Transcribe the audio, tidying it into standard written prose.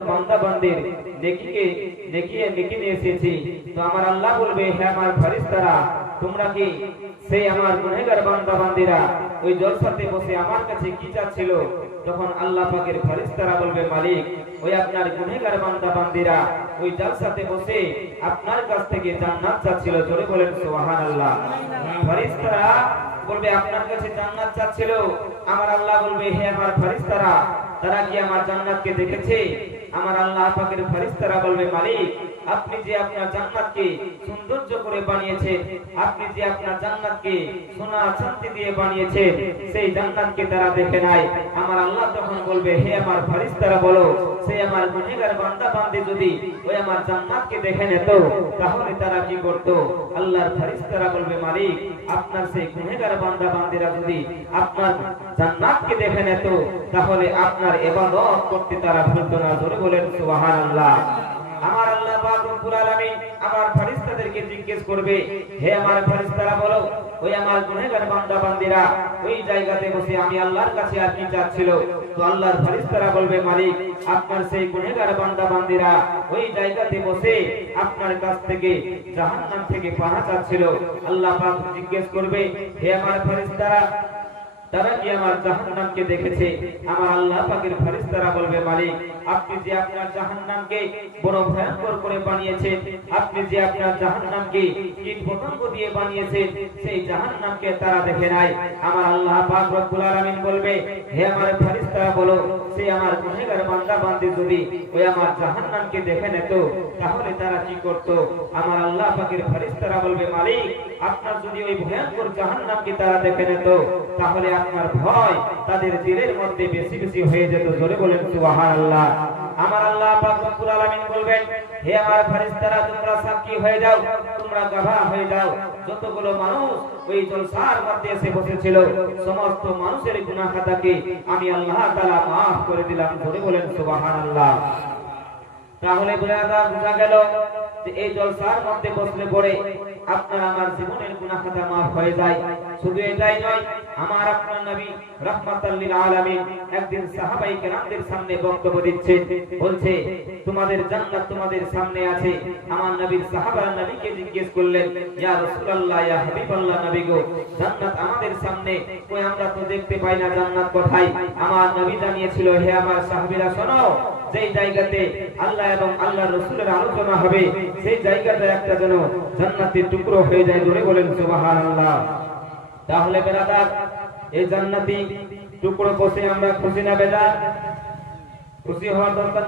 বান্দা বান্দির নেকি নিয়ে এসেছি। তো আমার আল্লাহ বলবে, হে আমার ফেরেশতারা, তোমরা কি সেই আমার গুনাহগার বান্দা বান্দিরা ওই জলসাতে বসে আমার কাছে কি চাচ্ছিল? তখন আল্লাহ পাকের ফেরেশতারা বলবে, মালিক, ওই আপনার গুনাহগার বান্দা বান্দিরা ওই জলসাতে বসে আপনার কাছ থেকে জান্নাত চাচ্ছিল। জোরে বলেন সুবহানাল্লাহ। ফেরেশতারা বলবে, আপনার কাছে জান্নাত চাচ্ছিল। আমার আল্লাহ বলবে, হে আমার ফেরেশতারা, তারা কি আমার জান্নাতকে দেখেছে? আমার আল্লাহ পাকের ফেরেশতারা বলবে, মালিক, আপনি যে আপনার জান্নাতকে সৌন্দর্য করে বানিয়েছেন, আপনি যে আপনার জান্নাতকে সোনা চাঁদি দিয়ে বানিয়েছেন, সেই জান্নাতকে তারা দেখে নাই। আমার আল্লাহ তখন বলবে, হে আমার ফেরেশতারা, বলো, সেই আমার গুনাহগার বান্দা বান্দি যদি ওই আমার জান্নাতকে দেখে নিত, তাহলে তারা কি করত? আল্লাহর ফেরেশতারা বলবে, মালিক, আপনার সেই গুনাহগার বান্দা বান্দিরা যদি আপনার জান্নাতকে দেখে নিত, তাহলে আপনার ইবাদত করতে তারা ভুলত না। জোরে বলেন সুবহানাল্লাহ। আমার আল্লাহ পাক রব্বুল আলামিন আমার ফেরেশতাদেরকে জিজ্ঞেস করবে, হে আমার ফেরেশতারা, বলো, ওই আমার গুনাহগার বান্দা বান্দিরা ওই জায়গাতে বসে আমি আল্লাহর কাছে আর কি চাচ্ছিল? তো আল্লাহর ফেরেশতারা বলবে, মালিক, আপনার সেই গুনাহগার বান্দা বান্দিরা ওই জায়গাতে বসে আপনার কাছ থেকে জাহান্নাম থেকে পানাহ চাচ্ছিল। আল্লাহ পাক জিজ্ঞেস করবে, হে আমার ফেরেশতারা, তারা কি আমার জাহান্নামকে দেখেছে? আমার আল্লাহ পাকের ফেরেশতারা বলবে, মালিক, আপনি যে আপনার জাহান্নামকে বড় ভয়ঙ্কর করে বানিয়েছেন, আপনি যে আপনার জাহান্নামকে কীট পতঙ্গ দিয়ে বানিয়েছেন, সেই জাহান্নামকে তারা দেখে নাই। আমার আল্লাহ পাক রব্বুল আলামিন বলবে, হে আমার ফেরেশতারা, বলো, সেই আমার গুনাহগার বান্দা বান্দি যদি ওই আমার জাহান্নামকে দেখে নিত, তাহলে তারা কি করত? আমার আল্লাহ পাকের ফেরেশতারা বলবে, মালিক, আপনার যদি ওই ভয়ঙ্কর জাহান্নামকে তারা দেখে নিত, তাহলে আপনার ভয় তাদের দিলের মধ্যে বেশি বেশি হয়ে যেত। জোরে বলেন সুবহানাল্লাহ। আমার আল্লাহ পাক রব্বুল আলামিন বলবেন, হে আমার ফেরেশতারা, তোমরা সাক্ষী হয়ে যাও, তোমরা গবাহ হয়ে যাও, যতগুলো মানুষ ওই জলসার মধ্যে এসে বসেছিল, সমস্ত মানুষের গুনাহ খাতাকে আমি আল্লাহ তাআলা maaf করে দিলাম। জোরে বলেন সুবহানাল্লাহ। তাহলে বোঝা গেল যে এই জলসার মধ্যে বসলে পড়ে আপনার আমার জীবনের গুনাহ খাতা maaf হয়ে যায়। শুধু এটাই নয়, আমার আপনার নবী রাহমাতাল লিল আলামিন একদিন সাহাবায়ে কেরামদের সামনে বক্তব্য দিচ্ছেন, বলছে, তোমাদের জান্নাত তোমাদের সামনে আছে। আমার নবীর সাহাবারা নবীকে জিজ্ঞেস করলেন, ইয়া রাসূলুল্লাহ, ইয়া হাবিবাল্লাহ, নবী গো, জান্নাত আমাদের সামনে, কই আমরা তো দেখতে পাই না, জান্নাত কোথায়? আমার নবী জানিয়েছিল, হে আমার সাহাবীরা, শোনো, যেই জায়গাতে আল্লাহ এবং আল্লাহর রাসূলের আলোচনা হবে, সেই জায়গাটা একটা যেন জান্নাতের টুকরো হয়ে যায়। জোরে বলেন সুবহানাল্লাহ। তাহলে বেরাদার, এই জান্নাতি টুকরো বসে আমরা খুশি না বেজার? খুশি হওয়ার দরকার।